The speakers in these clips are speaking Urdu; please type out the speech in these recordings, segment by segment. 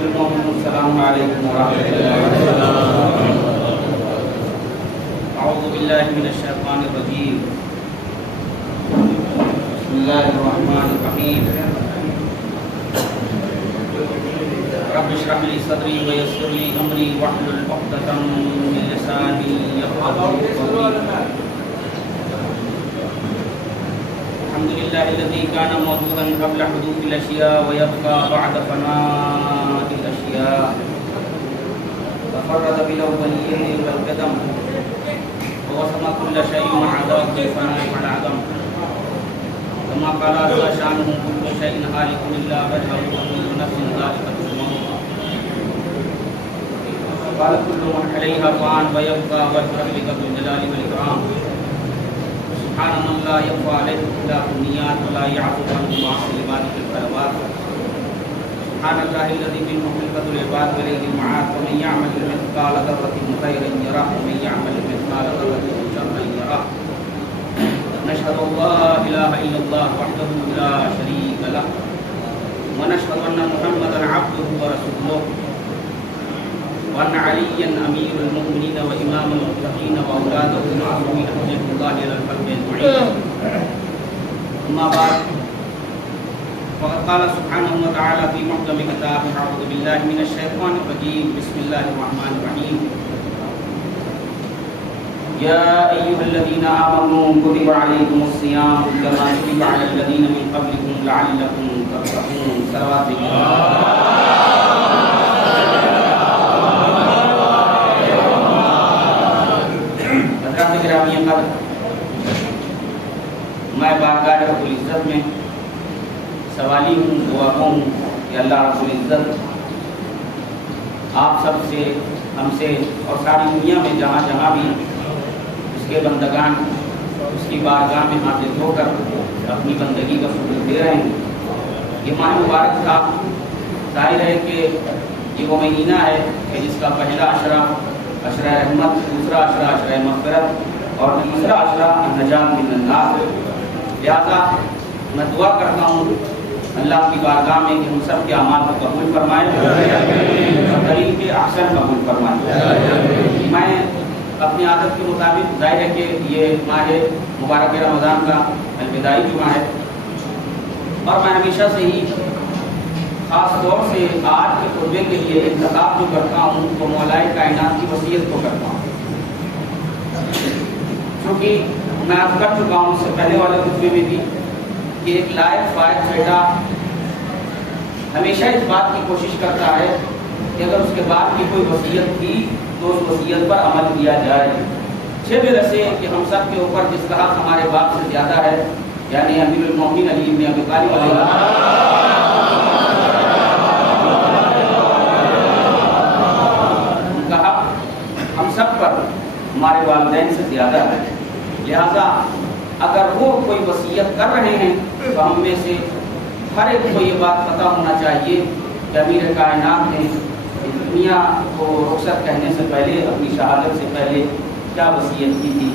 السلام علیکم ورحمۃ اللہ وبرکاتہ۔ اعوذ باللہ من الشیطان الرجیم، بسم اللہ الرحمن الرحیم۔ رب اشرح لي صدری ویسر لي امری واحلل عقدۃ من لسانی یفقهوا قولی۔ الحمد لله الذي كان موجودا قبل حدوث الاشياء ويبقى بعد فناء الاشياء، تفرد بالاوليه والقدم ووسم كل شيء مع ذاك الفناء والعدم، كما قال عز شانه كل شيء هالك الا وجهه وكل نفس ذائقة الموت، قال كل من عليها فان ويبقى وجه ربك ذو الجلال والاكرام، سبحان من لا يخفى عليه اختلاف النيات ولا يعزب عنه معاصي عباده الخلوات، سبحان الله الذي منه خلقة العباد واليه المعاد، ومن يعمل مثقال ذرة خيرا يره ومن يعمل مثقال ذرة شرا يره، نشهد ان لا اله الا الله وحده لا شريك له، ونشهد ان محمدا عبده ورسوله، وأن عليا أمير المؤمنين وإمام المتقين وأولاده المعصومين حجة الله على الخلق أجمعين، أما بعد، فقد قال سبحانه وتعالى في محكم كتابه: أعوذ بالله من الشيطان الرجيم، بسم الله الرحمن الرحيم، يا أيها الذين آمنوا كتب عليكم الصيام كما كتب على الذين من قبلكم لعلكم تتقون، صلوات گرامی قدر، میں بارگاہ رب العزت میں سوالی ہوں، دعا ہوں کہ اللہ رب العزت آپ سب سے، ہم سے اور ساری دنیا میں جہاں جہاں بھی اس کے بندگان اس کی بارگاہ میں حاضر ہو کر اپنی بندگی کا شکر دے رہے ہیں۔ یہ ماہ مبارک تھا، ظاہر ہے کہ یہ وہ مہینہ ہے کہ جس کا پہلا عشرہ عشرہ رحمت، دوسرا عشرہ عشرہ مغفرت اور تیسرا عشرہ النجات من النار، لہذا میں دعا کرتا ہوں اللہ کی بارگاہ میں کہ ہم سب کے اعمال کو قبول فرمائے اور دلیل کے احسن قبول فرمائے۔ میں اپنی عادت کے مطابق، ظاہر ہے کہ یہ ماہ مبارک رمضان کا الوداعی جمعہ ہے، اور میں ہمیشہ سے ہی خاص طور سے آج کے خطبے کے لیے انتخاب جو کرتا ہوں تو مولائے کائنات کی وصیت کو کرتا ہوں، کیونکہ میں عرض کر چکا ہوں اس سے پہلے والے خطبے میں بھی کہ ایک لائق فائد بیٹا ہمیشہ اس بات کی کوشش کرتا ہے کہ اگر اس کے بعد کی کوئی وصیت تھی تو اس وصیت پر عمل کیا جائے، چھ برسے کہ ہم سب کے اوپر جس کا حق ہمارے باپ سے زیادہ ہے، یعنی امیر المومنین علی بن ابی طالب علیہ ہم سب پر ہمارے والدین سے زیادہ ہے، لہذا اگر وہ کوئی وصیت کر رہے ہیں تو ہم میں سے ہر ایک کو یہ بات پتہ ہونا چاہیے کہ امیر کائنات نے دنیا کو رخصت کہنے سے پہلے، اپنی شہادت سے پہلے کیا وصیت کی تھی،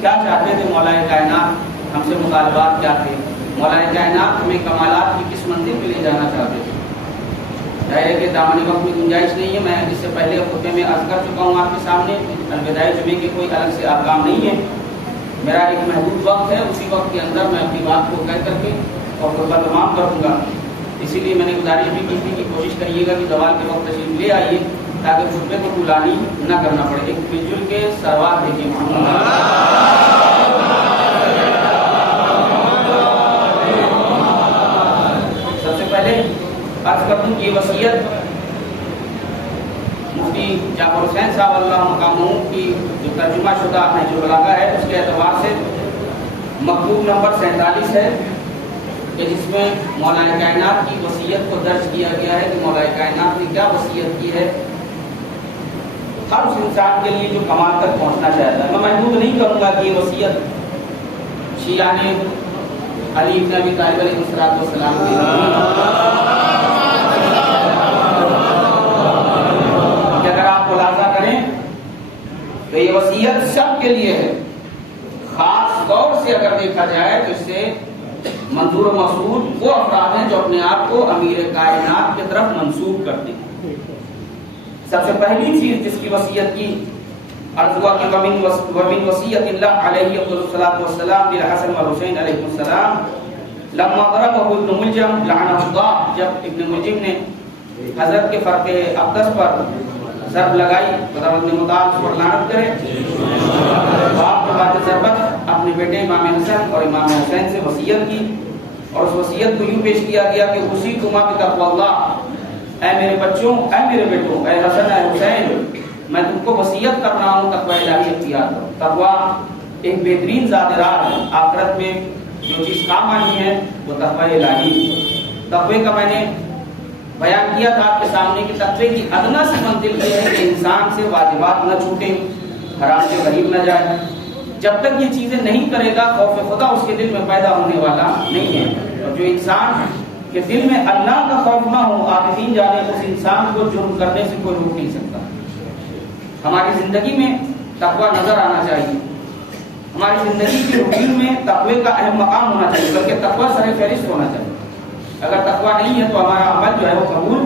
کیا چاہتے تھے مولائے کائنات، ہم سے مطالبات کیا تھے، مولائے کائنات ہمیں کمالات کی کس منزل پہ لے جانا چاہتے تھے۔ ظاہر ہے کہ دامن وقت میں گنجائش نہیں ہے، میں اس سے پہلے خطبے میں عرض کر چکا ہوں آپ کے سامنے، الوداعی جمعے کے کوئی الگ سے احکام نہیں ہے، میرا ایک محدود وقت ہے، اسی وقت کے اندر میں اپنی بات کو کہہ کر کے اور خطبہ تمام کروں گا۔ اسی لیے میں نے گزارش بھی کی تھی کہ کوشش کریے گا کہ زوال کے وقت تشریف لے آئیے تاکہ خطبے کو طولانی نہ کرنا پڑے۔ ایک مل جل کے سروات دیکھیے محمد۔ سب سے پہلے عرض کر دوں کہ یہ وصیت مفتی جعفر حسین صاحب اللہ مقامہ کی جو ترجمہ شدہ نہج البلاغہ ہے اس کے اعتبار سے مکتوب نمبر 47 ہے کہ جس میں مولائے کائنات کی وصیت کو درج کیا گیا ہے کہ مولائے کائنات نے کیا وصیت کی ہے ہر اس انسان کے لیے جو کمال تک پہنچنا چاہتا ہے۔ میں محدود نہیں کروں گا کہ یہ وصیت شیعہ نے علی بن ابی طالب علیہ السلام کی، اگر آپ ملاحظہ کریں تو یہ وصیت سب کے لیے ہے، خاص طور سے اگر دیکھا جائے تو اس سے منظور و مقصود وہ افراد ہیں جو اپنے آپ کو امیر کائنات کی طرف منسوب کرتے ہیں۔ سب سے پہلی چیز جس کی وصیت کی عرض ہوا کہ ومن وصیت اللہ علیہ الصلوۃ والسلام للحسن والحسین علیہ السلام لما ضربه ابن ملجم لعنه اللہ، جب ابن ملجم نے حضرت کے فرق اقدس پر ضرب لگائی، ابن مطاع پر لعنت کرے، باپ کے بعد ضربت اپنے بیٹے امام حسن اور امام حسین سے وصیت کی، اور اس وصیت کو یوں پیش کیا گیا کہ اوصیکما بتقوی اللہ، اے میرے بچوں، اے میرے بیٹوں، اے حسن اے حسین، میں تم کو وصیت کر رہا ہوں تقوی الہی اختیار کرو۔ تقوی ایک بہترین ذات راہ ہے، آخرت میں جو چیز کام آنی ہے وہ تقوی الہی۔ تقوی کا میں نے بیان کیا تھا آپ کے سامنے کہ تقوی کی ادنا سی منزل یہ ہے کہ انسان سے واجبات نہ چھوٹیں، حرام سے قریب نہ جائے۔ جب تک یہ چیزیں نہیں کرے گا خوف خدا اس کے دل میں پیدا ہونے والا نہیں ہے، اور جو انسان کے دل میں اللہ کا خوف نہ ہو، عارفین جانے، اس انسان کو جرم کرنے سے کوئی روک نہیں سکتا۔ ہماری زندگی میں تقوی نظر آنا چاہیے، ہماری زندگی کی روٹین میں تقوی کا اہم مقام ہونا چاہیے، بلکہ تقوی سر فہرست ہونا چاہیے۔ اگر تقوی نہیں ہے تو ہمارا عمل جو ہے وہ قبول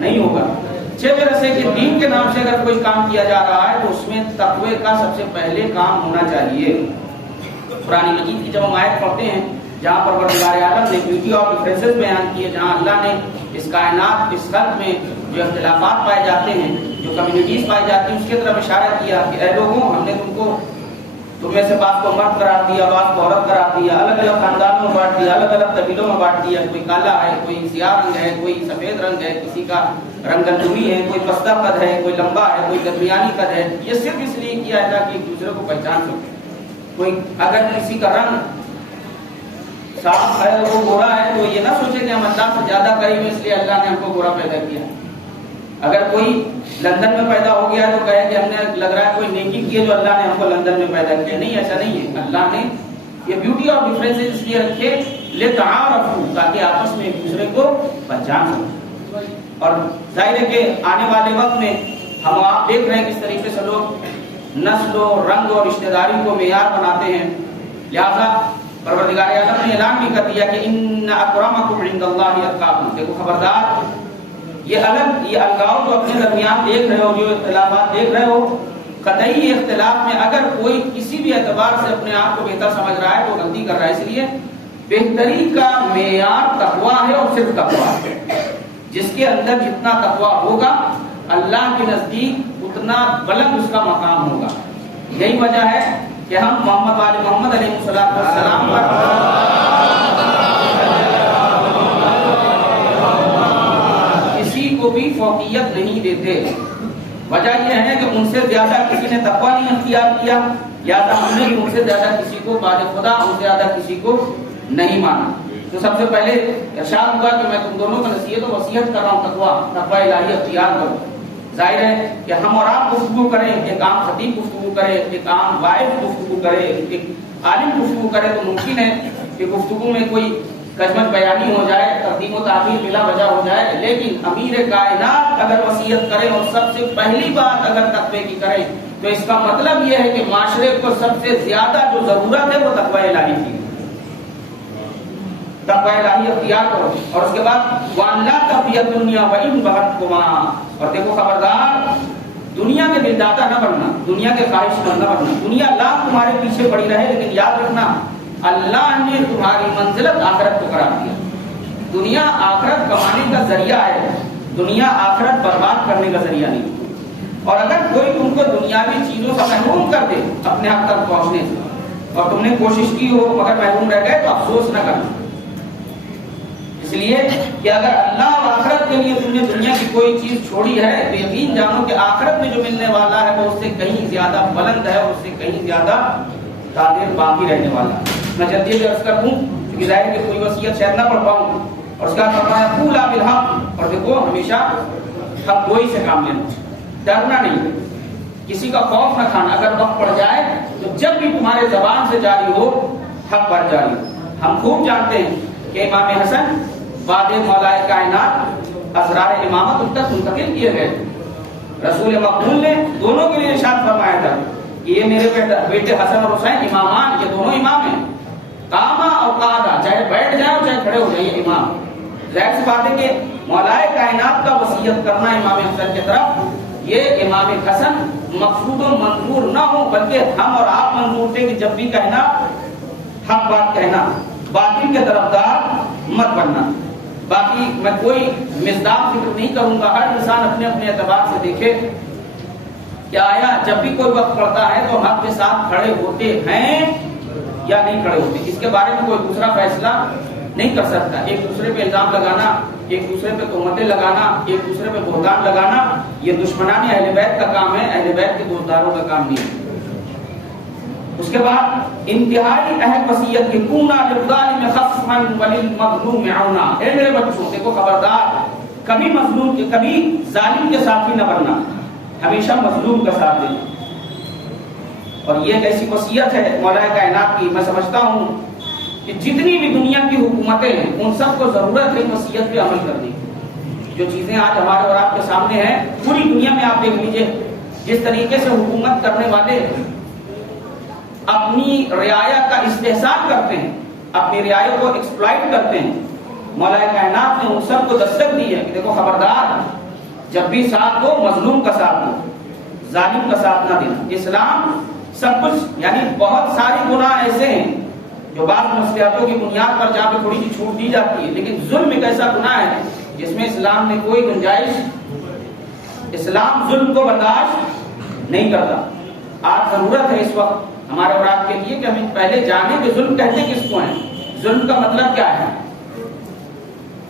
نہیں ہوگا۔ چھ برس ہے کہ دین کے نام سے اگر کوئی کام کیا جا رہا ہے تو اس میں تقوی کا سب سے پہلے کام ہونا چاہیے۔ قرآن مجید کی جب ہم آیت پڑھتے ہیں جہاں پر پروردگار عالم نے بیوٹی اور ڈفرینسز بیان کیے، جہاں اللہ نے اس کائنات، اس خلق میں جو اختلافات پائے جاتے ہیں، جو کمیونٹیز پائی جاتی ہیں، اس کی طرف اشارہ کیا کہ اے لوگوں، ہم نے تم میں سے بعض کو مرد قرار دیا، بعض کو عورت قرار دیا، الگ الگ خاندانوں میں بانٹ دیا، الگ الگ قبیلوں میں بانٹ دیا، کوئی کالا ہے، کوئی سیاہ رنگ ہے، کوئی سفید رنگ ہے، کسی کا رنگ گندمی ہے، کوئی پستہ قد ہے، کوئی لمبا ہے، کوئی درمیانی قد ہے۔ یہ صرف اس لیے کیا ہے تاکہ ایک دوسرے کو پہچان سکے۔ کوئی اگر کسی کا رنگ صاف ہے، وہ گورا ہے، تو یہ نہ سوچے کہ ہم اللہ سے زیادہ قریب ہیں اس لیے اللہ نے ہم کو گورا پیدا کیا۔ اگر کوئی لندن میں پیدا ہو گیا تو کہے کہ ہم نے لگ رہا ہے کوئی نیکی کی ہے جو اللہ نے ہم کو لندن میں پیدا کیا۔ نہیں، ایسا نہیں ہے۔ اللہ نے یہ بیوٹی اور ڈفرینسز اس لیے رکھے لتعارفوا، تاکہ آپس میں ایک دوسرے کو پہچان سکیں۔ اور ظاہر ہے کہ آنے والے وقت میں ہم آپ دیکھ رہے ہیں کس طریقے سے لوگ نسل و رنگ اور رشتہ داری کو معیار بناتے ہیں، لہذا پروردگار اعظم نے اعلان بھی کر دیا کہ ان اکرمکم عند اللہ اتقاکم۔ دیکھو خبردار، یہ الگاؤ جو اپنے درمیان دیکھ رہے ہو، جو اختلافات دیکھ رہے ہو، قطعی اختلاف میں اگر کوئی کسی بھی اعتبار سے اپنے آپ کو بہتر سمجھ رہا ہے تو غلطی کر رہا ہے۔ اس لیے بہتری کا معیار تقویٰ ہے، اور صرف تقویٰ ہے۔ جس کے اندر جتنا تقویٰ ہوگا اللہ کے نزدیک اتنا بلند اس کا مقام ہوگا۔ یہی وجہ ہے کہ ہم محمد وآل محمد علیہ السلام پر کسی کو بھی فوقیت نہیں دیتے۔ وجہ یہ ہے کہ ان سے زیادہ کسی نے تقویٰ نہیں اختیار کیا، لہٰذا ہم نے ان سے زیادہ کسی کو بعد خدا، ان سے زیادہ کسی کو نہیں مانا۔ تو سب سے پہلے ارشاد ہوا کہ میں تم دونوں کا نصیحت و وصیت کر رہا ہوں تقویٰ الہی اختیار کرو۔ ظاہر ہے کہ ہم اور آپ گفتگو کریں، ایک عام خطیب گفتگو کرے، ایک عام واعظ گفتگو کرے، ایک عالم گفتگو کرے، تو ممکن ہے کہ گفتگو میں کوئی کجمت بیانی ہو جائے، تقدیم و تاخیر بلا وجہ ہو جائے، لیکن امیر کائنات اگر وصیت کرے اور سب سے پہلی بات اگر تقوی کی کرے تو اس کا مطلب یہ ہے کہ معاشرے کو سب سے زیادہ جو ضرورت ہے وہ تقوی الہی کی۔ تقوی الہی اختیار کرو، اور اس کے بعد وَأَن لَا تَقْيَ الدُّنْيَا وَإِن بَغَتْكُمَا، اور دیکھو خبردار، دنیا کے دلدادہ نہ بننا، دنیا کے خواہش مند نہ بننا۔ دنیا لاکھ تمہارے پیچھے پڑی رہے، لیکن یاد رکھنا اللہ نے تمہاری منزلت آخرت کو قرار دیا۔ دنیا آخرت کمانے کا ذریعہ ہے، دنیا آخرت برباد کرنے کا ذریعہ نہیں۔ اور اگر کوئی تم کو دنیاوی چیزوں سے محروم کر دے اپنے حق تک پہنچنے سے، اور تم نے کوشش کی ہو مگر محروم رہ گئے، تو افسوس نہ کرنا، اس لیے کہ اگر اللہ اور آخرت کے لیے تم نے دنیا کی کوئی چیز چھوڑی ہے تو یقین جانو کہ آخرت میں جو ملنے والا ہے وہ اس سے کہیں زیادہ بلند ہے، اور اس سے کہیں زیادہ قادر باقی رہنے والا ہے۔ میں جلدی سے عرض کر دوں کیونکہ ظاہر کہ کوئی وصیت شاید نہ پڑھ پاؤں، اور اس کا فرمایا قولا بالحق، اور دیکھو ہمیشہ حق گوئی سے کام لینا، ڈرنا نہیں، کسی کا خوف نہ کھانا۔ اگر وقت پڑ جائے تو جب بھی تمہارے زبان سے جاری ہو حق پر جاری ہو۔ ہم خوب جانتے ہیں کہ امام حسن بعد مولائے کائنات اسرار امامت ان تک منتقل کیے گئے، رسول مقبول نے دونوں کے لیے ارشاد فرمایا تھا کہ یہ میرے بیٹے حسن اور حسین امامان، یہ دونوں امام ہیں، قاما اور قعدا، چاہے بیٹھ جائیں اور چاہے کھڑے ہو جائیں، یہ امام۔ ظاہر سی بات ہے کہ مولائے کائنات کا وصیت کرنا امام حسن کی طرف یہ امام حسن مقصود و منظور نہ ہو، بلکہ ہم اور آپ منظور تھے کہ جب بھی کہنا حق بات کہنا، باطل کے طرفدار مت بننا۔ باقی میں کوئی مزداق ذکر نہیں کروں گا، ہر انسان اپنے اپنے اعتبار سے دیکھے کہ آیا جب بھی کوئی وقت پڑتا ہے تو حق کے ساتھ کھڑے ہوتے ہیں یا نہیں کھڑے ہوتے، اس کے بارے میں کوئی دوسرا فیصلہ نہیں کر سکتا۔ ایک دوسرے پہ الزام لگانا، ایک دوسرے پہ تہمتیں لگانا، ایک دوسرے پہ بہتان لگانا، یہ دشمنان اہل بیت کا کام ہے، اہل بیت کے دوستداروں کا کام نہیں ہے۔ اس کے بعد انتہائی اہم وصیت کی کونا للظالم خصما وللمظلوم عونا۔ اے میرے بچوں، دیکھو خبردار، کبھی مظلوم کے کبھی ظالم کے ساتھ ہی نہ بننا، ہمیشہ مظلوم کا ساتھ دینا۔ اور یہ ایک ایسی وصیت ہے مولا کائنات کی، میں سمجھتا ہوں کہ جتنی بھی دنیا کی حکومتیں ہیں ان سب کو ضرورت ہے وصیت پہ عمل کرنے کی۔ جو چیزیں آج ہمارے اور آپ کے سامنے ہیں، پوری دنیا میں آپ دیکھ لیجئے جس طریقے سے حکومت کرنے والے اپنی رعایا کا استحسان کرتے ہیں، اپنی رعایا کو ایکسپلائٹ کرتے ہیں، مولا کائنات نے ان سب کو دستک دی ہے کہ دیکھو خبردار، جب بھی ساتھ دو مظلوم کا ساتھ دو، ظالم کا ساتھ نہ دینا۔ اسلام سب کچھ یعنی بہت ساری گناہ ایسے ہیں جو بعض مصلحتوں کی بنیاد پر جہاں پہ تھوڑی سی چھوٹ دی جاتی ہے، لیکن ظلم ایک ایسا گناہ ہے جس میں اسلام نے کوئی گنجائش، اسلام ظلم کو برداشت نہیں کرتا۔ آج ضرورت ہے اس وقت ہمارے اور آپ کے لیے کہ ہم پہلے جانیں کہ ظلم کہتے کس کو ہیں، ظلم کا مطلب کیا ہے۔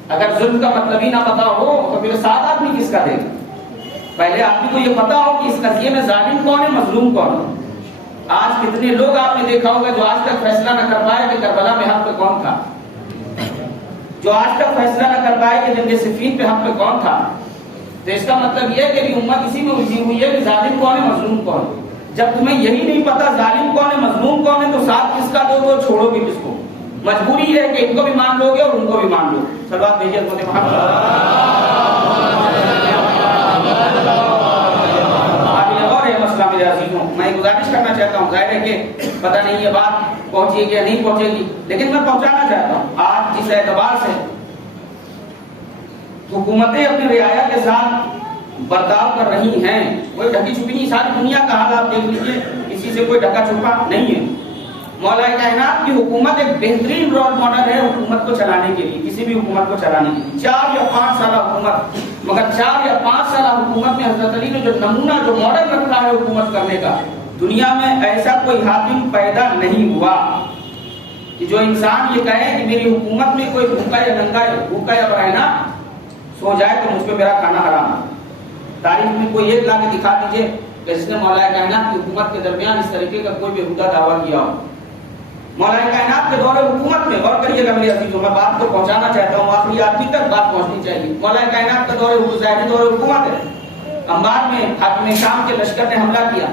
اگر ظلم کا مطلب ہی نہ پتا ہو تو پھر ساتھ آدمی کس کا دے گا۔ پہلے آدمی کو یہ پتا ہو کہ اس قضیے میں ظالم کون ہے، مظلوم کون ہے۔ آج کتنے لوگ آپ نے دیکھا ہوگا جو آج تک فیصلہ نہ کر پائے کہ کربلا میں حق پہ کون تھا، جو آج تک فیصلہ نہ کر پائے کہ جنگ صفین پہ حق پہ کون تھا۔ تو اس کا مطلب یہ ہے کہ امت اسی میں الجھی ہوئی ہے کہ ظالم کون ہے، مظلوم کون ہے۔ جب تمہیں یہی نہیں پتا ظالم کون ہے، مظلوم کون ہے، تو ساتھ کس کا دو گے، چھوڑو گے کس کو۔ مجبوری ہے کہ ان کو بھی مان لو گے اور ان کو بھی مان لو۔ صلوات بھیجیے حضرت محمد۔ اور یہ مسئلہ میرے عزیزوں، میں گزارش کرنا چاہتا ہوں، ظاہر ہے کہ پتہ نہیں یہ بات پہنچے گی یا نہیں پہنچے گی، لیکن میں پہنچانا چاہتا ہوں۔ آج جس اعتبار سے حکومتیں اپنی رعایا کے ساتھ برتاؤ کر رہی ہیں، کوئی ڈھکی چھپی نہیں، ساری دنیا کا حال آپ دیکھ لیجئے، کسی سے کوئی ڈھکا چھپا نہیں ہے۔ مولا کائنات کی حکومت ایک بہترین رول ماڈل ہے حکومت کو چلانے کے لیے، کسی بھی حکومت کو چلانے کے لیے۔ 4 یا 5 سالہ حکومت، مگر 4 یا 5 سالہ حکومت میں حضرت علی نے جو نمونہ، جو ماڈل رکھا ہے حکومت کرنے کا، دنیا میں ایسا کوئی حاکم پیدا نہیں ہوا کہ جو انسان یہ کہے کہ میری حکومت میں کوئی بھوکا یا ننگا، بھوکا یا برہنہ سو جائے تو مجھ پہ میرا کھانا حرام ہے۔ تاریخ میں کوئی ایک لا کے دکھا دیجئے کہ جس نے مولا کائنات کی حکومت کے درمیان اس طریقے کا کوئی بےہودہ دعویٰ کیا ہو۔ مولا کائنات کے دور حکومت میں، غور کریے گا میرے عزیزوں، میں بات کو پہنچانا چاہتا ہوں، آخری آدمی تک بات پہنچنی چاہیے۔ مولا کائنات کا ظاہری دور حکومت ہے۔ انبار میں حاکم شام کے لشکر نے حملہ کیا،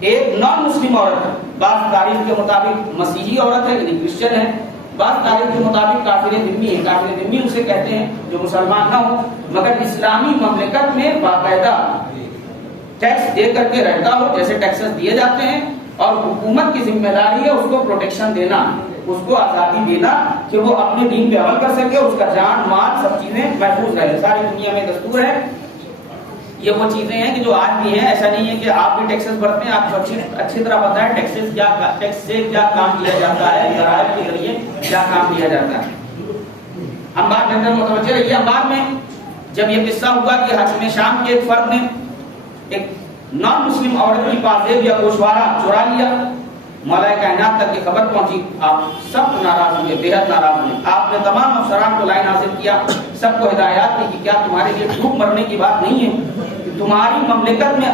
ایک نان مسلم عورت ہے، بعض تاریخ کے مطابق مسیحی عورت ہے یعنی کرسچن ہے، بعض تاریخ کے مطابق کافر ذمہ ہے، کافر ذمہ اسے کہتے ہیں جو مسلمان نہ ہو مگر اسلامی مملکت میں باقاعدہ ٹیکس دے کر کے رہتا ہو، جیسے ٹیکسز دیے جاتے ہیں، اور حکومت کی ذمہ داری ہے اس کو پروٹیکشن دینا، اس کو آزادی دینا کہ وہ اپنے دین پہ عمل کر سکے، اس کا جان مال سب چیزیں محفوظ رہے۔ ساری دنیا میں دستور ہے۔ یہ وہ چیزیں ہیں کہ جو آج بھی ہیں، ایسا نہیں ہے کہ آپ بھی ٹیکسز بھرتے ہیں، آپ کو اچھی طرح پتہ ہے ٹیکس سے کیا کام کیا جاتا ہے، ذرائع کے ذریعے کیا کام کیا جاتا ہے۔ انبار کے اندر متوجہ رہیے، انبار میں جب یہ قصہ ہوا کہ حاکم شام کے ایک فرد نے ایک نان مسلم عورت کی پاسیب یا گوشوارہ چرا لیا، مولا کائنات تک یہ خبر پہنچی، آپ سب ناراض ہوئے، بے حد ناراض ہوئے۔ آپ نے تمام افسران کو لائن حاصل کیا، سب کو ہدایات دی کہ کیا تمہارے لیے بھوک مرنے کی بات نہیں ہے، تمہاری مملکت میں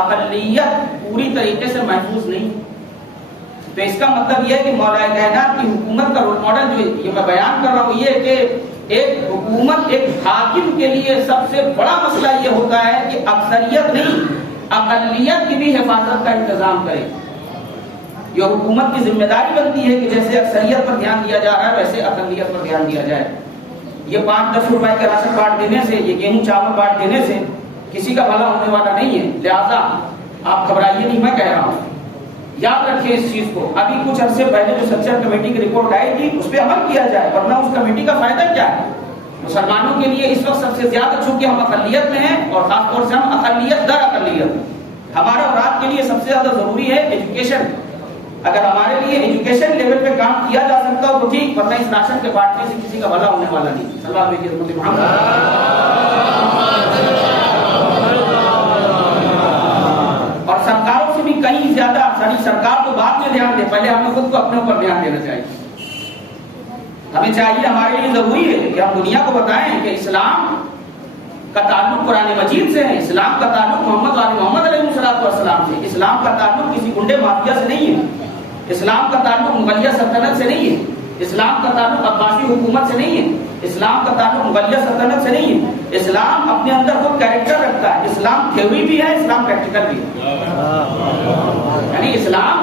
اقلیت پوری طریقے سے محفوظ نہیں۔ تو اس کا مطلب یہ ہے کہ مولا کائنات کی حکومت کا رول ماڈل جو یہ میں بیان کر رہا ہوں یہ ہے کہ ایک حکومت، ایک حاکم کے لیے سب سے بڑا مسئلہ یہ ہوتا ہے کہ اکثریت نہیں اقلیت کی بھی حفاظت کا انتظام کرے۔ یہ حکومت کی ذمہ داری بنتی ہے کہ جیسے اکثریت پر دھیان دیا جا رہا ہے ویسے اقلیت پر دھیان دیا جائے۔ یہ 5-10 روپے کے راشن بانٹ دینے سے، یہ گیہوں چاول بانٹ دینے سے کسی کا بھلا ہونے والا نہیں ہے، لہذا آپ گھبرائیے نہیں، میں کہہ رہا ہوں، یاد رکھیں اس چیز کو۔ ابھی کچھ عرصے پہلے جو سچر کمیٹی کی رپورٹ آئی تھی اس پہ عمل کیا جائے، ورنہ اس کمیٹی کا فائدہ کیا ہے؟ مسلمانوں کے لیے اس وقت سب سے زیادہ، چونکہ ہم اقلیت میں ہیں اور خاص طور سے ہم اقلیت در اقلیت، ہمارا اور آپ کے لیے سب سے زیادہ ضروری ہے ایجوکیشن. اگر ہمارے لیے ایجوکیشن لیول پہ کام کیا جا سکتا ہو تو ٹھیک، ورنہ اس راشن کے بانٹنے سے کسی کا بھلا ہونے والا نہیں. صلی اللہ علیہ وسلم. اور سرکاروں سے بھی کہیں زیادہ، سرکار تو بعد میں دھیان دے، پہلے ہمیں خود کو اپنے اوپر دھیان دینا چاہیے. ہمیں چاہیے، ہمارے لیے ضروری ہے کہ ہم دنیا کو بتائیں کہ اسلام کا تعلق قرآن مجید سے ہے، اسلام کا تعلق محمد علیہ السلام سے، اسلام کا تعلق کسی گنڈے مافیا سے نہیں ہے، اسلام کا تعلق مغلیہ سلطنت سے نہیں ہے، اسلام کا تعلق عباسی حکومت سے نہیں ہے، اسلام کا تعلق مغلیہ سلطنت سے نہیں ہے. اسلام اپنے اندر خود کیریکٹر رکھتا ہے، اسلام تھیوری بھی ہے، اسلام پریکٹیکل بھی ہے. یعنی اسلام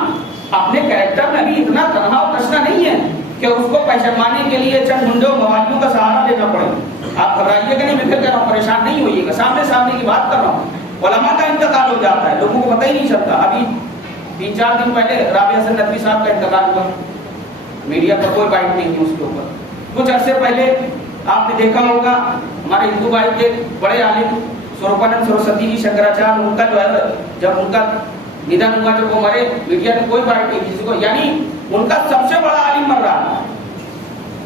اپنے کیریکٹر میں بھی اتنا تنہا اور تشنا نہیں ہے کہ اس کو پہچاننے کے لیے چند منڈوں موالیوں کا سہارا لینا پڑے. آپ گھبرائیے گا نہیں، میں پھر کہہ رہا ہوں، پریشان نہیں ہوئیے گا، سامنے کی بات کر رہا ہوں. علماء کا انتقال ہو جاتا ہے، لوگوں کو پتہ ہی نہیں چلتا. ابھی 3-4 دن پہلے رابعہ حسن ندوی صاحب کا انتقال ہوا، میڈیا پر کوئی بائٹ نہیں ہے اس کے اوپر. کچھ عرصے پہلے آپ نے دیکھا ہوگا ہمارے ہندو بھائی کے بڑے عالم سوروپانند سرسوتی جی شنکراچاریہ، ان کا جو ہے جب ان کا نِدھن ہوا، جب وہ مرے، میڈیا نے کوئی بائٹ نہیں کسی کو، یعنی ان کا سب سے بڑا عالم مر رہا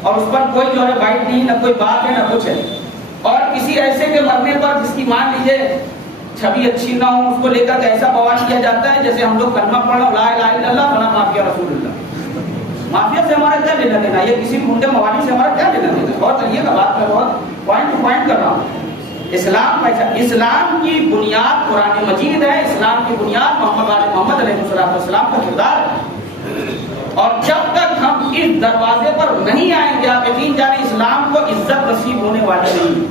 اور اس پر کوئی جو ہے بائٹ نہیں، نہ کوئی بات ہے نہ کچھ ہے. اور کسی ایسے کے مرنے پر جس کی مان لیجیے چھوی اچھی نہ ہو، اس کو لے کر ایسا بوال کیا جاتا ہے جیسے ہم لوگ کلمہ پڑھ لا الہ الا اللہ فلاں مافیا رسول اللہ. مافیا سے ہمارا کیا لینا دینا، یہ کسی منڈے موالی سے ہمارا کیا لینا دینا. بہت طریقے کا بات کر رہا ہوں، پوائنٹ ٹو پوائنٹ کر رہا ہوں. اسلام کی بنیاد قرآن مجید ہے، اسلام کی بنیاد محمد علیہ السلام کا کردار ہے. اور جب تک ہم اس دروازے پر نہیں آئیں گے، آپ یقین جانیں اسلام کو عزت نصیب ہونے والی نہیں.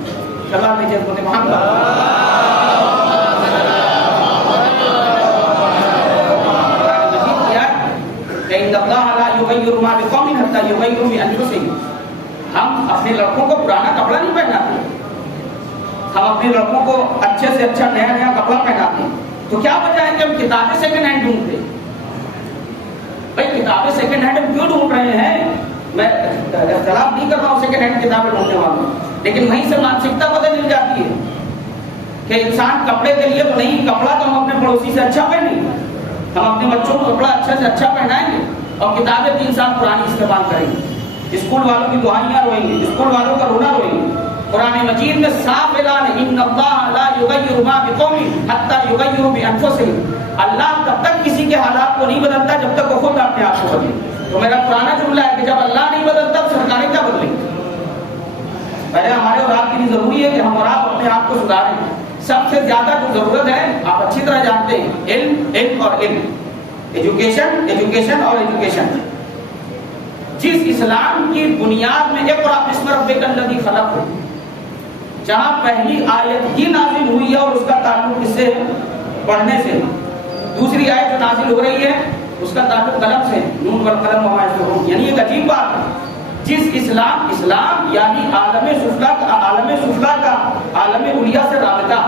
چلا دیجیے ہم اپنے لڑکوں کو پرانا کپڑا نہیں پہناتے، ہم اپنے لڑکوں کو اچھے سے اچھا نیا کپڑا پہناتے ہیں. تو کیا وجہ ہے کہ ہم کتابیں سیکنڈ ہینڈ ڈھونڈتے ہیں؟ بھائی کتابیں سیکنڈ ہینڈ ہم کیوں ڈھونڈ رہے ہیں؟ میں اختلاف نہیں کر رہا ہوں سیکنڈ ہینڈ کتابیں ڈھونڈنے والوں، لیکن وہیں سے مانسکتا بدل جاتی ہے کہ انسان کپڑے کے لیے تو نہیں، کپڑا تو ہم اپنے پڑوسی سے اچھا پہنیں گے، ہم اپنے بچوں کو کپڑا اچھا سے اچھا پہنائیں گے، اور کتابیں 3 سال پرانی استعمال کریں گے. اسکول والوں کی دعائیاں روئیں گے، اسکول والوں کا رونا روئیں گے. قرآن مجید میں صاف اعلان ہے، ان اللہ لا یغیر ما بقوم حتی یغیروا بانفسہم. اللہ تب تک کسی کے حالات کو نہیں بدلتا جب تک وہ خود اپنے آپ کو بدلے. تو میرا پرانا جملہ ہے کہ جب اللہ نہیں بدلتا تو سرکاریں کیا بدلیں گی؟ پہلے ہمارے اور آپ کے لیے ضروری ہے کہ ہم اور آپ اپنے آپ کو سدھاریں. سب سے زیادہ جو ضرورت ہے آپ اچھی طرح جانتے ہیں، علم اور علم، ایجوکیشن اور ایجوکیشن. جس اسلام کی بنیاد میں اقرأ باسم ربک الذی خلق، جہاں پہلی آیت ہی نازل ہوئی ہے اور اس کا تعلق کس سے؟ پڑھنے سے. دوسری آیت جو نازل ہو رہی ہے اس کا تعلق قلم سے، نون والقلم وما یسطرون. یعنی ایک عجیب بات ہے، جس اسلام یعنی عالم سفلا کا عالم علیہ سے رابطہ،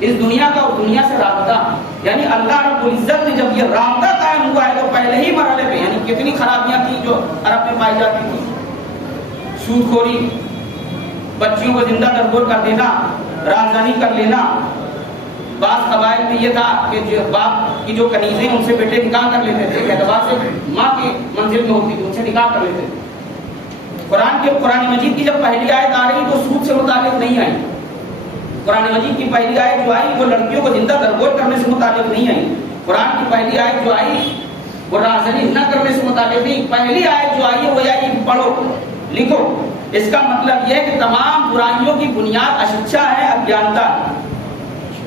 اس دنیا کا اور دنیا سے رابطہ، یعنی اللہ رب العزت نے جب یہ رابطہ قائم ہوا ہے تو پہلے ہی مرحلے پہ یعنی کتنی خرابیاں تھیں جو عرب میں پائی جاتی تھی، سود خوری، بچیوں کو زندہ درگور کر دینا، رازداری کر لینا. بعض قبائل میں یہ تھا کہ جو باپ کی جو کنیزیں ان سے بیٹے نکاح کر لیتے تھے، اعتبار سے ماں کی منزل میں ہوتی تھی، ان سے نکاح کر لیتے تھے. قرآن مجید کی جب پہلی آیت آ رہی تو سود سے متعلق نہیں آئی. قرآن مجید کی پہلی آیت جو آئی وہ لڑکیوں کو زندہ درگور کرنے سے متعلق نہیں آئی. قرآن کی پہلی آیت جو آئی وہ رازداری نہ کرنے سے متعلق نہیں. پہلی آیت جو آئی ہے وہ آئی پڑھو لکھو. اس کا مطلب یہ ہے کہ تمام برائیوں کی بنیاد اشچا ہے، اجانتا.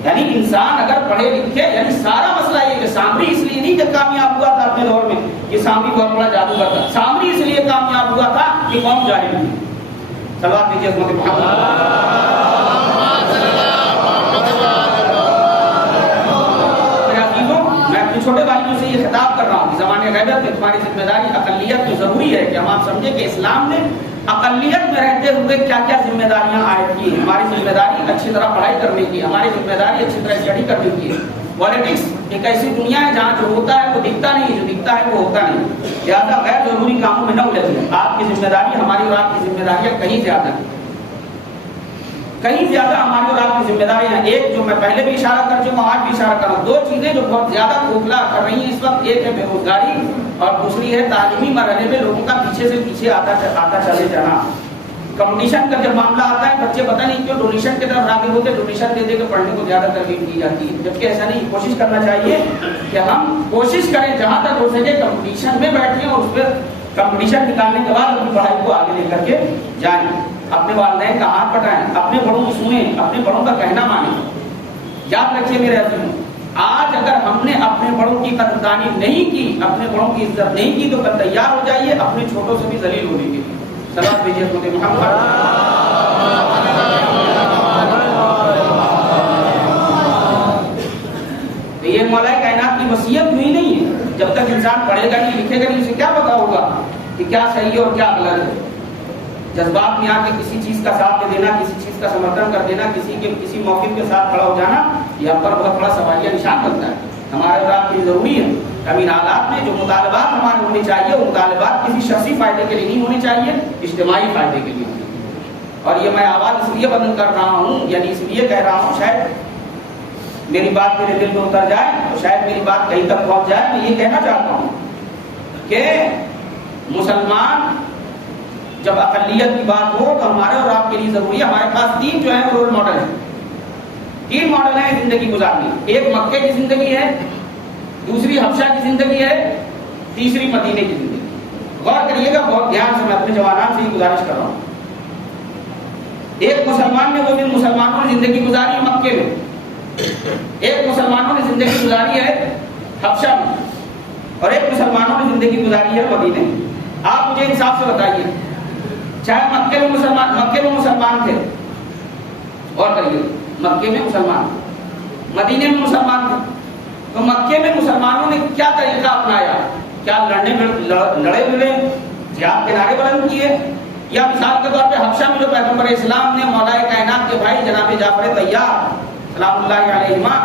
یعنی انسان اگر پڑھے لکھے، یعنی سارا مسئلہ یہ کہ سامری اس لیے نہیں جب کامیاب ہوا تھا اپنے دور میں، یہ سامری بہت بڑا جادوگر تھا. سامری اس لیے کامیاب ہوا تھا کہ قوم جاہل تھی. صلوات دیجیے حضرت محمد. چھوٹے بھائیوں سے یہ خطاب کر رہا ہوں کہ زمانے غیبت میں تمہاری ذمہ داری اقلیت میں ضروری ہے کہ ہم آپ سمجھیں کہ اسلام نے اقلیت میں رہتے ہوئے کیا کیا ذمہ داریاں عائد کی. ہماری ذمہ داری اچھی طرح پڑھائی کرنے کی، ہماری ذمہ داری اچھی طرح اسٹڈی کرنے کی ہے. پالیٹکس ایک ایسی دنیا ہے جہاں جو ہوتا ہے وہ دکھتا نہیں، جو دکھتا ہے وہ ہوتا نہیں. لہٰذا غیر ضروری کاموں میں نہ الجھیں. آپ کی ذمہ داری، ہماری اور آپ کی ذمہ داریاں کہیں زیادہ ہیں. کہیں زیادہ ہماری اور آپ کی ذمہ داریاں ہیں. ایک جو میں پہلے بھی اشارہ کر چکا ہوں، آج بھی اشارہ کر رہا ہوں، 2 چیزیں جو بہت زیادہ کھوکھلا کر رہی ہیں اس وقت. ایک ہے بے روزگاری اور دوسری ہے تعلیمی مرحلے میں لوگوں کا پیچھے سے پیچھے آتا چلے جانا. کمپٹیشن کا جب معاملہ آتا ہے بچے پتہ نہیں کیوں ڈونیشن کی طرف راغب ہوتے، ڈونیشن دے دے کے پڑھنے کو زیادہ ترغیب کی جاتی ہے، جبکہ ایسا نہیں. کوشش کرنا چاہیے کہ ہم کوشش کریں جہاں تک ہو سکے کمپٹیشن میں بیٹھیں اور اس پہ کمپٹیشن نکالنے کے بعد اپنی پڑھائی کو آگے لے کر کے جائیں. اپنے والدین کا ہاتھ پٹائیں، اپنے بڑوں کو سنیں، اپنے بڑوں کا کہنا مانیں. یاد رکھیے میرے عزیزوں، آج اگر ہم نے اپنے بڑوں کی قدردانی نہیں کی، اپنے بڑوں کی عزت نہیں کی، تو کل تیار ہو جائیے اپنے چھوٹوں سے بھی ذلیل ہونے کے لیے. صلوات بھیجیے خود محمد. تو یہ مولا کائنات کی وصیت ہوئی نہیں ہے. جب تک انسان پڑھے گا نہیں لکھے گا نہیں، اسے کیا پتا ہوگا کہ کیا صحیح ہے اور کیا غلط ہے. جذبات میں آ کے کسی چیز کا ساتھ دے دینا، کسی چیز کا سمرتھن کر دینا، کسی موقف کے ساتھ کھڑا ہو جانا، یہ ہم پر بہت بڑا سوالیہ نشان بنتا ہے. ہمارے اور آپ کے لیے ضروری ہے کہ ان حالات میں جو مطالبات ہمارے ہونے چاہیے وہ مطالبات کسی شخصی فائدے کے لیے نہیں ہونے چاہیے، اجتماعی فائدے کے لیے ہونے چاہیے. اور یہ میں آواز اس لیے بلند کر رہا ہوں، یعنی اس لیے کہہ رہا ہوں، شاید میری بات میرے دل میں اتر جائے تو شاید میری بات کہیں تک پہنچ جائے. میں یہ کہنا چاہتا ہوں کہ مسلمان جب اقلیت کی بات ہو تو ہمارے اور آپ کے لیے ضروری ہے. ہمارے پاس 3 جو ہے رول ماڈل ہیں. 3 ماڈل ہیں زندگی گزارنے. ایک مکے کی زندگی ہے، دوسری حبشہ کی زندگی ہے، تیسری مدینے کی زندگی. غور کریے گا بہت دھیان سے، میں اپنے جوانان سے ہی گزارش کر رہا ہوں. ایک مسلمان نے وہ دن مسلمانوں نے زندگی گزاری ہے مکے میں، ایک مسلمانوں نے زندگی گزاری ہے حبشہ میں، اور ایک مسلمانوں نے زندگی گزاری ہے مدینے میں. آپ مجھے انصاف سے بتائیے، چاہے مکے میں مسلمان تھے، اور کریے مکے میں مسلمان، مدینے میں مسلمان تھے، تو مکے میں مسلمانوں نے کیا طریقہ اپنایا؟ کیا لڑے ہوئے جہاد کے نعرے بلند کیے؟ یا مثال کے طور پہ حبشہ میں جو پیغمبر اسلام نے مولا کائنات کے بھائی جناب جعفر طیار سلام اللہ علیہما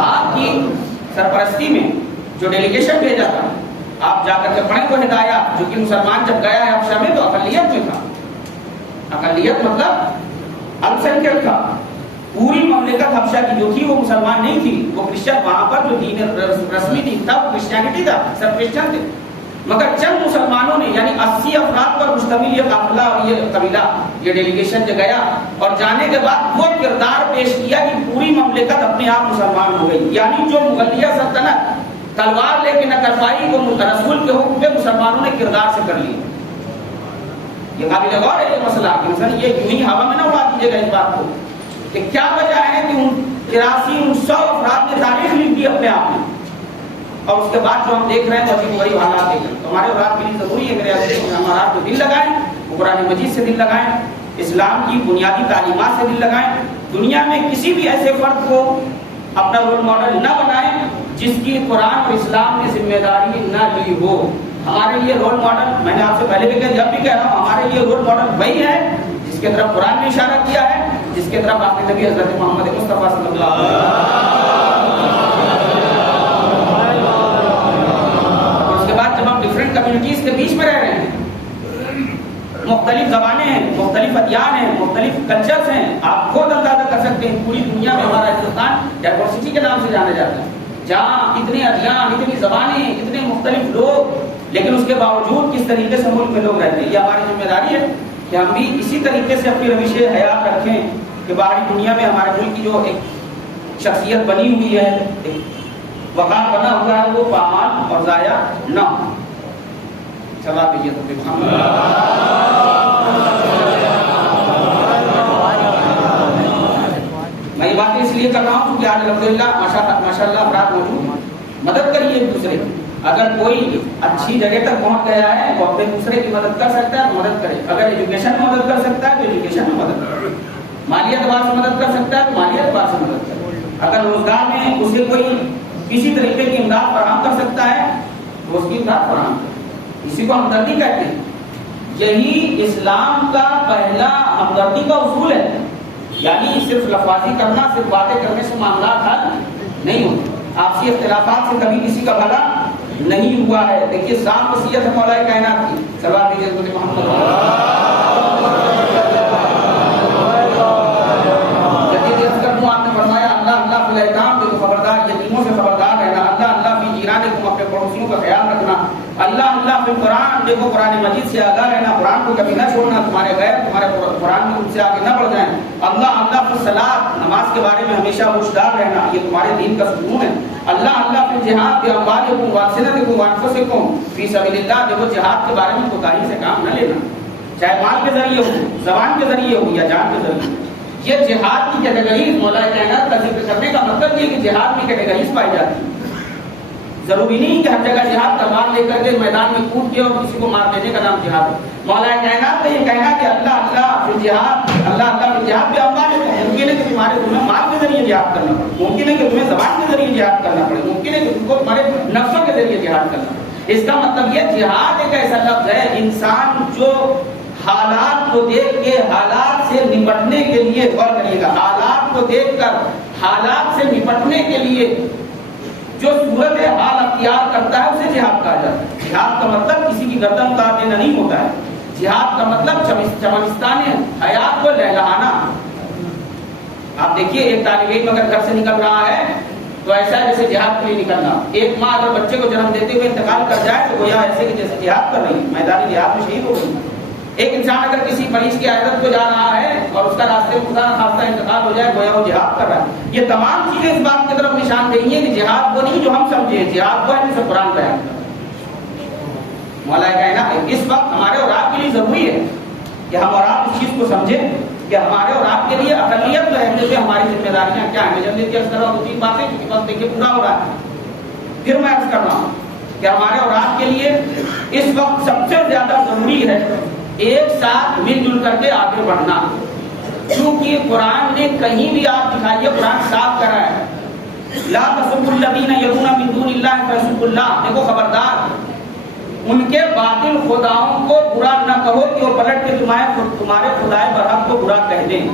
آپ کی سرپرستی میں جو ڈیلیگیشن بھیجا تھا، آپ جا کر کے پڑھیں وہ ہدایات، جو کہ مسلمان جب گیا ہے حبشہ میں تو اقلیت میں تھا. اقلیت مطلب السنکھیک تھا. پوری مملکت حبشہ کی جو تھی وہ مسلمان نہیں تھی، وہ کرسچن، وہاں پر جو دین رسمی دین تھا وہ کرسچینٹی تھا، سب کرسچن تھے. مگر چند مسلمانوں نے یعنی 80 افراد پر مشتمل یہ قافلہ اور یہ قبیلہ، یہ ڈیلیگیشن جو گیا اور جانے کے بعد وہ کردار پیش کیا کہ پوری مملکت اپنے آپ مسلمان ہو گئی. یعنی جو مغلیہ سلطنت تلوار لے کے نہ کر پائی وہ رسول کے حکم پہ مسلمانوں نے کردار سے کر لی. یہ قابل غور ہے یہ مسئلہ کہ مثلا یہ یوں ہی ہوا میں نہ اڑا دیجیے گا اس بات کو کہ کیا وجہ ہے کہ ان 83-100 افراد نے تاریخ لکھ دی اپنے آپ میں، اور اس کے بعد جو ہم دیکھ رہے ہیں وہ عجیب غریب حالات دیکھ رہے ہیں. ہمارے اور آپ کے لیے ضروری ہے میرے عزیزوں، ہمارا کو دل لگائیں، قرآن مجید سے دل لگائیں، اسلام کی بنیادی تعلیمات سے دل لگائیں. دنیا میں کسی بھی ایسے فرد کو اپنا رول ماڈل نہ بنائیں جس کی قرآن اور اسلام نے ذمہ داری نہ لی ہو. ہمارے لیے رول ماڈل، میں نے آپ سے پہلے بھی کہا، جب بھی کہہ رہا ہوں، ہمارے لیے رول ماڈل وہی ہے جس کے طرف قرآن نے اشارہ کیا ہے، جس کے طرف آپ نبی حضرت محمد مصطفیٰ صلی اللہ علیہ وسلم. اس کے بعد جب ہم ڈفرینٹ کمیونٹیز کے بیچ میں رہ رہے ہیں، مختلف زبانیں ہیں، مختلف ادیان ہیں، مختلف کلچرز ہیں، آپ خود اندازہ کر سکتے ہیں پوری دنیا میں ہمارا ہندوستان ڈائیورسٹی کے نام سے جانا جاتا ہے، جہاں اتنے ادیان، اتنی زبانیں، اتنے مختلف لوگ، لیکن اس کے باوجود کس طریقے سے ملک میں لوگ رہتے ہیں. یہ ہماری ذمہ داری ہے کہ ہم بھی اسی طریقے سے اپنی روش حیات رکھیں کہ باہری دنیا میں ہمارے ملک کی جو ایک شخصیت بنی ہوئی ہے، ایک وقار بنا ہوا ہے، وہ پامال اور ضائع نہ ہو. چلا دیجیے تو میں یہ باتیں اس لیے کر رہا ہوں کہ آج الحمدللہ ماشاء اللہ افراد موجود ہیں. مدد کریے ایک دوسرے کی. اگر کوئی اچھی جگہ تک پہنچ گیا ہے وہ اپنے دوسرے کی مدد کر سکتا ہے تو مدد کرے. اگر ایجوکیشن میں مدد کر سکتا ہے تو ایجوکیشن میں مدد کرے. مالی اعتبار سے مدد کر سکتا ہے تو مالی اعتبار سے مدد کرے. اگر روزگار میں اسے کوئی کسی طریقے کی امداد فراہم کر سکتا ہے تو اس کی امداد فراہم کرے. اسی کو ہمدردی کہتے ہیں. یہی اسلام کا پہلا ہمدردی کا اصول ہے. یعنی صرف لفاظی کرنا، صرف باتیں کرنے سے معاملات حل نہیں ہوتے. آپسی اختلافات سے کبھی کسی کا بھلا نہیں ہوا ہے. دیکھیے صاف وصیت ہے مولا کائنات کی. صلوات دیجیے حضرت محمد. جدید اذکر آپ نے فرمایا اللہ اللہ فی الایتام، دیکھو خبردار یتیموں سے خبردار رہنا. اللہ اللہ فی جیرانکم، اپنے پڑوسیوں کا خیال رکھنا. اللہ اللہ فی القرآن، دیکھو قرآن مجید سے آگاہ رہنا، قرآن کو کبھی نہ چھوڑنا. تمہارے غیر تمہارے قرآن میں ان سے آگے نہ بڑھ جائیں. اللہ اللہ فی الصلاۃ، نماز کے بارے میں ہمیشہ ہوشیار رہنا، یہ تمہارے دین کا ستون ہے. اللہ اللہ فی الجہاد باموالکم والسنتکم وانفسکم فی سبیل اللہ، دیکھو جہاد کے بارے میں کوتاہی سے کام نہ لینا، چاہے مال کے ذریعے ہو، زبان کے ذریعے ہو یا جان کے ذریعے. یہ جہاد کی کیٹیگریز مولا کائنات کا ذکر کرنے کا مطلب یہ کہ جہاد کی کیٹیگریز پائی جاتی ہیں. ضروری نہیں کہ ہر جگہ جہاد تلوار لے کر کے میدان میں کود کے اور کسی کو مار دینے کا نام جہاد ہے. مولا کائنات نے یہ کہنا کہ اللہ اللہ فی الجہاد، اللہ اللہ فی الجہاد باموالکم، ممکن ہے کہ تمہیں مال کے ذریعے جہاد کرنا پڑے، ممکن ہے کہ تمہیں زبان کے ذریعے جہاد کرنا پڑے، ممکن ہے کہ تم کو تمہارے نفسوں کے ذریعے جہاد کرنا پڑے. اس کا مطلب یہ جہاد ایک ایسا لفظ ہے انسان جو حالات کو دیکھ کے حالات سے نپٹنے کے لیے، غور کریے گا، حالات کو دیکھ کر حالات سے نپٹنے کے لیے جو صورت حال اختیار کرتا ہے اسے جہاد کہا جاتا ہے. جہاد کا مطلب کسی کی گردن اتار دینا نہیں ہوتا ہے. جہاد کا مطلب چمستان حیات کو لہلانا. آپ دیکھیے ایک طالب علم اگر گھر سے نکل رہا ہے تو ایسا ہے جیسے جہاد کے لیے نکلنا. ایک ماں اگر بچے کو جنم دیتے ہوئے انتقال کر جائے تو گویا ایسے کہ جیسے جہاد کر رہی ہے، میدان جہاد میں شہید ہو گئی. ایک انسان اگر کسی مریض کی عیادت کو جا رہا ہے اور اس کا راستے میں خدا نخواستہ انتقال ہو جائے گویا وہ جہاد کر رہا ہے. یہ تمام چیزیں اس بات کی طرف نشاندہی ہے کہ جہاد وہ نہیں جو ہم سمجھے، جہاد وہ ہے جسے قرآن بیان کرتا ہے. مولا کائنات اس وقت ہمارے اور آپ کے لیے ضروری ہے کہ ہم اور آپ اس چیز کو سمجھیں کہ ہمارے اور آپ کے لیے اقلیت میں رہتے ہوئے ہماری ذمہ داریاں کیا ہیں. میں جلدی سے عرض کر رہا ہوں 2-3 باتیں کیونکہ بس دیکھیے پورا ہو رہا ہے. پھر میں عرض کر رہا ہوں کہ ہمارے اور آپ کے لیے اس وقت سب سے زیادہ ضروری ہے ایک ساتھ مل جل کر کے آگے بڑھنا. کیونکہ قرآن نے کہیں بھی آپ دکھائیے، قرآن صاف کرا ہے لا تسبوا الذین یدعون من دون اللہ فیسبوا اللہ. دیکھو خبردار ان کے باطل خداؤں کو برا نہ کہو کہ وہ پلٹ کے تمہارے خدائے برحق کو برا کہہ دیں.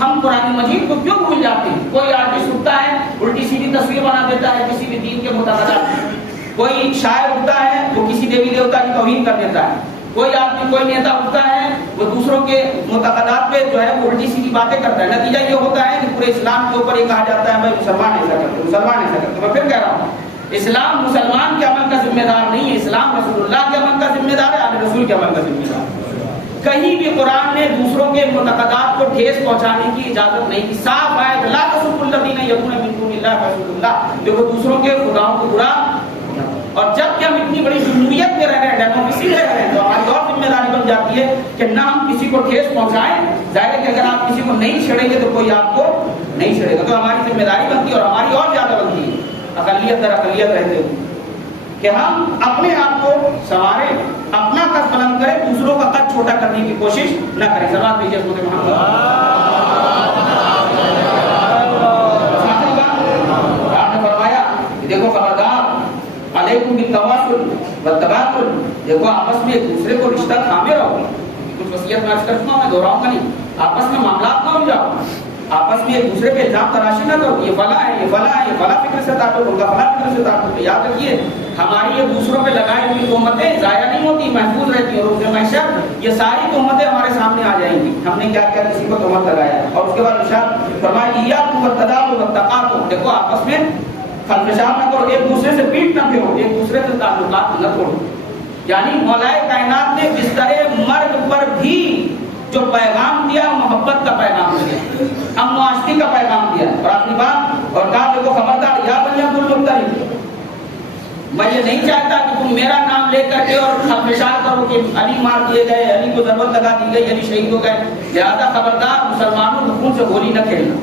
ہم قرآن مجید کو کیوں بھول جاتے ہیں؟ کوئی آرٹسٹ اٹھتا ہے الٹی سیدھی تصویر بنا دیتا ہے کسی بھی دین کے متعلق. کوئی شاعر اٹھتا ہے وہ کسی دیوی دیوتا کی توہین کر دیتا ہے. کوئی آدمی کوئی نیتا اٹھتا ہے وہ دوسروں کے معتقدات پہ جو ہے وہ الٹی سیدھی باتیں کرتا ہے. نتیجہ یہ ہوتا ہے کہ پورے اسلام کے اوپر یہ کہا جاتا ہے بھائی مسلمان ایسا کرتے، مسلمان ایسا کرتے. میں پھر کہہ رہا ہوں اسلام مسلمان کے عمل کا ذمہ دار نہیں ہے، اسلام رسول اللہ کے عمل کا ذمہ دار ہے، آل رسول کے عمل کا ذمہ دار ہے. کہیں بھی قرآن نے دوسروں کے معتقدات کو ٹھیس پہنچانے کی اجازت نہیں کی. صاف ہے لا تسبوا الذین یدعون من دون اللہ فیسبوا اللہ. دیکھو دوسروں کے خداؤں کو برا. اور جب کہ ہم اتنی بڑی جمہوریت میں رہ رہے ہیں، ڈیموکریسی میں رہ رہے ہیں، تو ہماری اور ذمہ داری بن جاتی ہے کہ نہ ہم کسی کو ٹھیس پہنچائیں. ظاہر ہے کہ اگر آپ کسی کو نہیں چھیڑیں گے تو کوئی آپ کو نہیں چھیڑے گا. تو ہماری ذمہ داری بنتی ہے اور ہماری اور زیادہ بنتی ہے اقلیت در اقلیت رہتے ہوئے کہ ہم اپنے آپ کو سنواریں، اپنا قد بلند کریں، دوسروں کا قد چھوٹا کرنے کی کوشش نہ کریں. سلام دیجیے حضرت محمد. آپ نے فرمایا دیکھو خبردار علیکم بالتواصل والتبادل. دیکھو آپس میں ایک دوسرے کو رشتہ تھامے رہو. کچھ وصیت میں عرض کرتا ہوں، میں دہراؤں گا نہیں. آپس میں معاملات نہ ہو جاؤ، آپس میں ایک دوسرے پہ الزام تراشی نہ کرو. یہ فلاں ہے، یہ فلاں ہے، یہ فلاں فکر سے تعلق، ان کا فلاں فکر سے تعلق. یاد رکھیے ہماری یہ دوسروں پہ لگائی ہوئی تہمتیں ضائع نہیں ہوتی، محفوظ رہتی ہیں. اور روز محشر یہ ساری تہمتیں ہمارے سامنے آ جائیں گی ہم نے کیا کیا کسی کو تہمت لگایا. اور اس کے بعد ارشاد فرمایا ایاکم والتدابر والتقاطع. دیکھو آپس میں خلفشار نہ کرو، ایک دوسرے سے پیٹ نہ پھیرو، ایک دوسرے سے تعلقات نہ توڑو. یعنی مولا کائنات نے بستر مرگ پر بھی جو پیغام دیا محبت کا پیغام دیا، ہم معاشرتی کا پیغام دیا. اور آخری بات اور کہا دیکھو خبردار یا بنی عبد المطلب، میں یہ نہیں چاہتا کہ تم میرا نام لے کر کے اور خلفشار کرو کہ علی مار دیے گئے، علی کو ضربت لگا دی گئی، علی شہید ہو گئے. لہٰذا خبردار مسلمانوں کے خون سے ہولی نہ کھیلنا.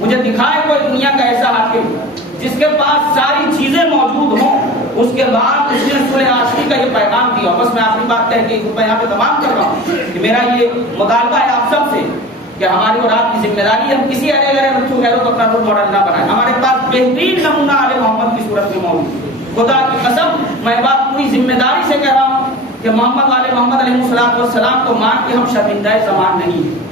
مجھے دکھائے کوئی دنیا کا ایسا حاکم جس کے پاس ساری چیزیں موجود ہوں، اس کے بعد اس نے صلح عاشقی کا یہ پیغام دیا. بس میں آخری بات کہہ کے میں یہاں پہ تمام کر رہا ہوں کہ میرا یہ مطالبہ ہے آپ سب سے کہ ہماری اور آپ کی ذمہ داری ہے ہم کسی ارے گرے بچوں غیروں کو اپنا رول ماڈل نہ بنائیں. ہمارے پاس بہترین نمونہ آل محمد کی صورت میں موجود. خدا کی قسم میں بات پوری ذمہ داری سے کہہ رہا ہوں کہ محمد آل محمد علیہ السلام کو مان کے ہم شرمندہ زمان نہیں ہیں.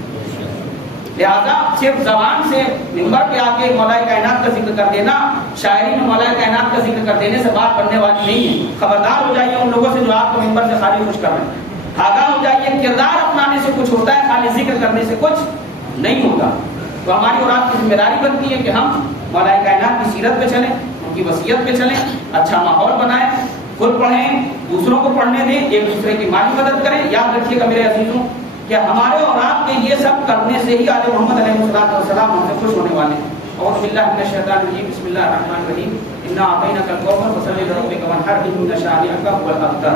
لہذا صرف زبان سے منبر پہ آ کے مولا کائنات کا ذکر کر دینا، شاعری میں مولا کائنات کا ذکر کر دینے سے بات بننے والی نہیں ہے۔ خبردار ہو جائیے ان لوگوں سے جو آپ کو منبر سے خالی خوش کر رہے ہیں، آگاہ ہو جائیے کردار اپنانے سے کچھ ہوتا ہے، خالی ذکر کرنے سے کچھ نہیں ہوگا۔ تو ہماری اور آپ کی ذمہ داری بنتی ہے کہ ہم مولا کائنات کی سیرت پہ چلیں، ان کی وصیت پہ چلیں، اچھا ماحول بنائیں، خود پڑھیں، دوسروں کو پڑھنے دیں، ایک دوسرے کی مالی مدد کریں۔ یاد رکھیے گا میرے عزیزوں کہ ہمارے اور آپ کے یہ سب کرنے سے ہی آل محمد علیہ السلام ہم سے خوش ہونے والے ہیں۔ اعوذ باللہ من الشیطان الرجیم، بسم اللہ الرحمن الرحیم، انا اعطیناک الکوثر فصلی لربک وانحر ان شانئک هو الابتر۔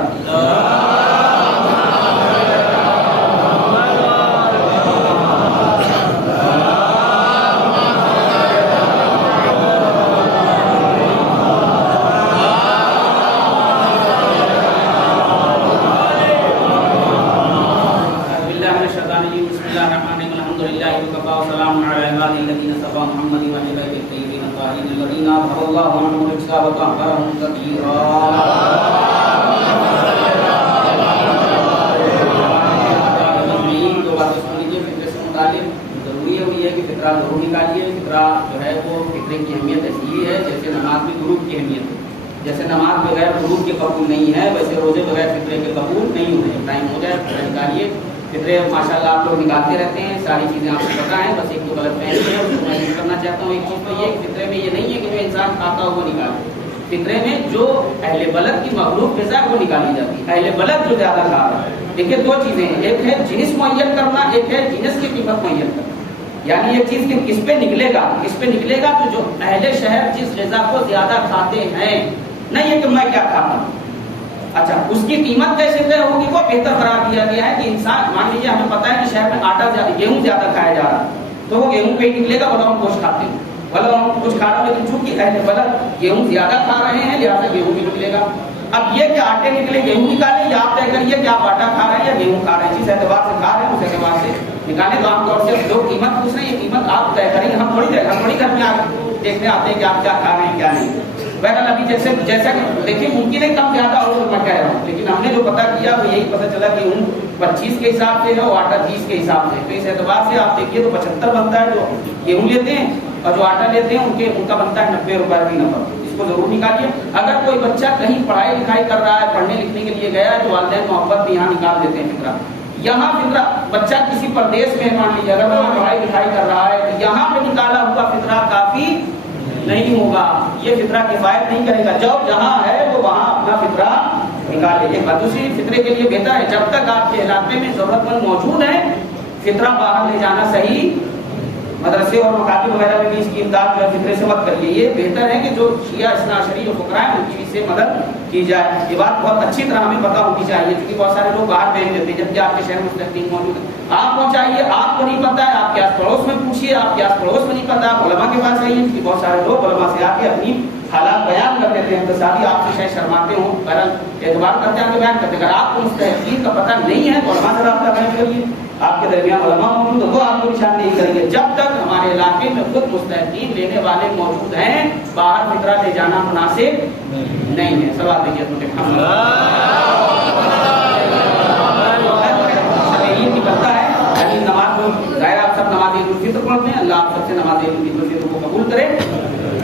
ضرور نکالیے۔ فطرہ جو ہے وہ فطرے کی اہمیت ایسی ہے جیسے نماز میں درود کی اہمیت ہے، جیسے نماز بغیر درود کے قبول نہیں ہے ویسے روزے بغیر فطرے کے قبول نہیں ہوتے۔ ٹائم ہو جائے فطرہ نکالیے۔ فطرے ماشاء اللہ آپ لوگ نکالتے رہتے ہیں، ساری چیزیں آپ کو پتہ ہیں، بس ایک تو غلط فہمی ہے، اس کو میں ذکر کرنا چاہتا ہوں۔ ایک چیز تو یہ فطرے میں یہ نہیں ہے کہ جو انسان کھاتا ہو وہ نکالے، فطرے میں جو اہل بلد کی مخلوق غذا ہے وہ نکالی جاتی ہے۔ اہل بلد جو زیادہ کھا رہا ہے، دیکھیے دو چیزیں ہیں، ایک ہے جنس معین کرنا، ایک ہے جنس کی قیمت معین کرنا۔ یعنی یہ چیز کس پہ نکلے گا، کس پہ نکلے گا تو جو اہل شہر جس غذا کو زیادہ کھاتے ہیں، نہیں ہے کہ میں کیا کھاتا ہوں، اچھا اس کی قیمت کیسے طے ہوگی وہ بہتر قرار دیا گیا ہے کہ انسان مان لیجیے ہمیں پتہ ہے کہ شہر میں آٹا زیادہ گیہوں زیادہ کھایا جا رہا ہے تو وہ گیہوں پہ ہی نکلے گا، بلا ہم گوشت کھاتے ہیں، بلا ہم کچھ کھا رہے ہیں، لیکن چونکہ اہل بلد گیہوں زیادہ کھا رہے ہیں لہٰذا گیہوں بھی نکلے گا۔ اب یہ کہ آٹے نکلے گیہوں نکالے یا آپ طے کریے کہ آپ آٹا کھا رہے ہیں یا گیہوں کھا رہے ہیں، جس اعتبار سے کھا رہے ہیں اس اعتبار سے نکالے۔ تو عام طور سے جو قیمت پوچھ رہے ہیں یہ قیمت آپ طے کریں، ہم تھوڑی گھر میں دیکھنے آتے ہیں کہ آپ کیا کھا رہے ہیں کیا نہیں۔ بہرحال ابھی جیسا کہ دیکھیے ممکن ہے کم زیادہ ہو تو میں کہہ رہا ہوں، لیکن ہم نے جو پتہ کیا وہ یہی پتہ چلا کہ ان 25 کے حساب سے ہے اور آٹا 30 کے حساب سے، تو اس اعتبار سے آپ دیکھیے تو 75 بنتا ہے جو گیہوں لیتے ہیں اور جو آٹا لیتے ہیں ان کا بنتا ہے 90 روپئے 3 نفر۔ اس کو ضرور نکالیے۔ اگر کوئی بچہ کہیں پڑھائی لکھائی کر رہا ہے، پڑھنے لکھنے کے لیے گیا ہے تو والدین محبت بھی یہاں نکال دیتے ہیں فطرہ۔ یہاں فطرہ بچہ کسی پردیش میں مان لیجیے اگر وہ پڑھائی لکھائی کر رہا ہے تو یہاں پہ نکالا ہوا فطرہ کافی نہیں ہوگا، یہ فطرہ کفایت نہیں کرے گا۔ جو جہاں ہے وہ وہاں اپنا فطرہ نکالے گا۔ دوسری فطرے کے لیے بہتر ہے جب تک آپ کے علاقے میں ضرورت مند موجود ہے فطرہ باہر لے جانا صحیح، مدرسے اور مکاتب وغیرہ میں بھی اس کی امداد جو ہے فطرے سے مت کریے۔ یہ بہتر ہے کہ جو شیعہ اثنا عشری جو فقراء ہیں ان کی سے مدد کی جائے۔ یہ بات بہت اچھی طرح ہمیں پتہ ہونی چاہیے کیونکہ بہت سارے لوگ باہر بھیج دیتے ہیں جبکہ آپ کے شہر میں مستحقین موجود ہیں۔ آپ پہنچائیے، آپ کو نہیں پتہ ہے، آپ کے آس پڑوس میں پوچھیے، آپ کے آس پڑوس میں نہیں پتہ، آپ علماء کے پاس آئیے کیونکہ بہت سارے لوگ علماء سے آ کے اپنی حالات بیان کر دیتے ہیں، تصادی آپ سے شاید شرماتے ہوں، بہرحال اعتبار کرتے ہیں کہ بیان کرتے ہیں۔ اگر آپ کو مستحقین کا پتہ نہیں ہے تو علماء سے رابطہ قائم کریے، آپ کے درمیان علماء موجود ہیں وہ آپ کو نشاندہی کریں گے۔ جب تک ہمارے علاقے میں خود مستحقین لینے والے موجود ہیں باہر فطرہ لے جانا مناسب نہیں ہے۔ سوال دیکھیے نکلتا ہے یعنی نماز کو ظاہر آپ سب نماز عید الفطر پڑھتے ہیں، اللہ آپ سب سے نماز عید الفطر کو قبول کرے۔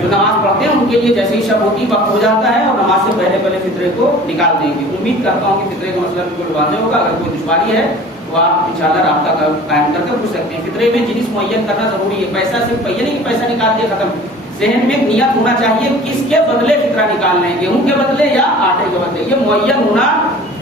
جو نماز پڑھتے ہیں ان کے لیے جیسے ہی شب ہوتی وقت ہو جاتا ہے اور نماز سے پہلے فطرے کو نکال دیں گے۔ امید کرتا ہوں کہ فطرے کا مسئلہ بالکل واضح ہوگا۔ اگر کوئی دشواری ہے تو آپ انشاءاللہ رابطہ قائم کر کے پوچھ سکتے ہیں۔ فطرے میں جنس معین کرنا ضروری ہے، پیسہ صرف یہ نہیں کہ پیسہ نکال دیا ختم، ذہن میں نیت ہونا چاہیے کس کے بدلے فطرہ نکالنا ہے، گیہوں کے بدلے یا آٹے کے بدلے، یہ معین ہونا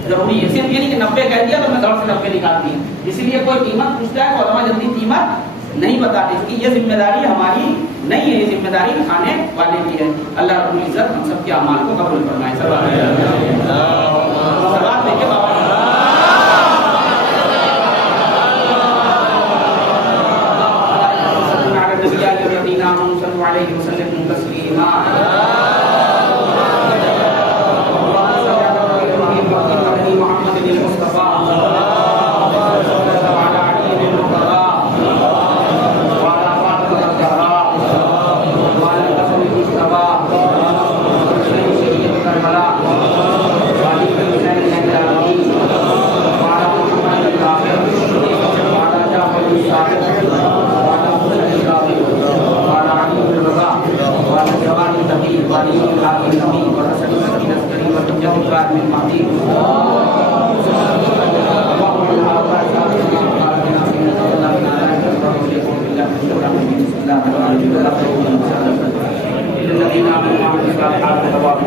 ضروری ہے۔ صرف یہ نہیں کہ 90 کہہ دیا تو میں دور سے 90 نکال دی، اسی لیے کوئی قیمت پوچھتا ہے تو علماء جلدی قیمت نہیں بتاتے کہ یہ ذمہ داری ہماری نہیں ہے، یہ ذمہ داری کھانے والے کی ہے۔ اللہ رب العزت ہم سب کے اعمال کو قبول فرمائے۔ سوال دیکھے بابا علیہ وسلم تسلیما۔